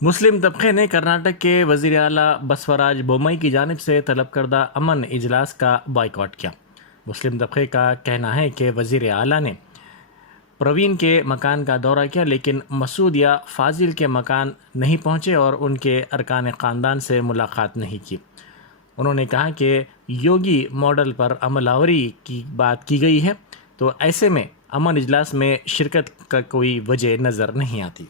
मुस्लिम तबके ने कर्नाटक के वज़ीर आला बसवराज बोम्मई की जानिब से तलब करदा अमन इजलास का बाइकआउट किया। मुस्लिम तबके का कहना है कि वज़ीर आला ने प्रवीण के मकान का दौरा किया, लेकिन मसूद या फाजिल के मकान नहीं पहुंचे और उनके अरकान ख़ानदान से मुलाकात नहीं की। उन्होंने कहा कि योगी मॉडल पर अमलावरी की बात की गई है, तो ऐसे में अमन इजलास में शिरकत का कोई वजह नज़र नहीं आती।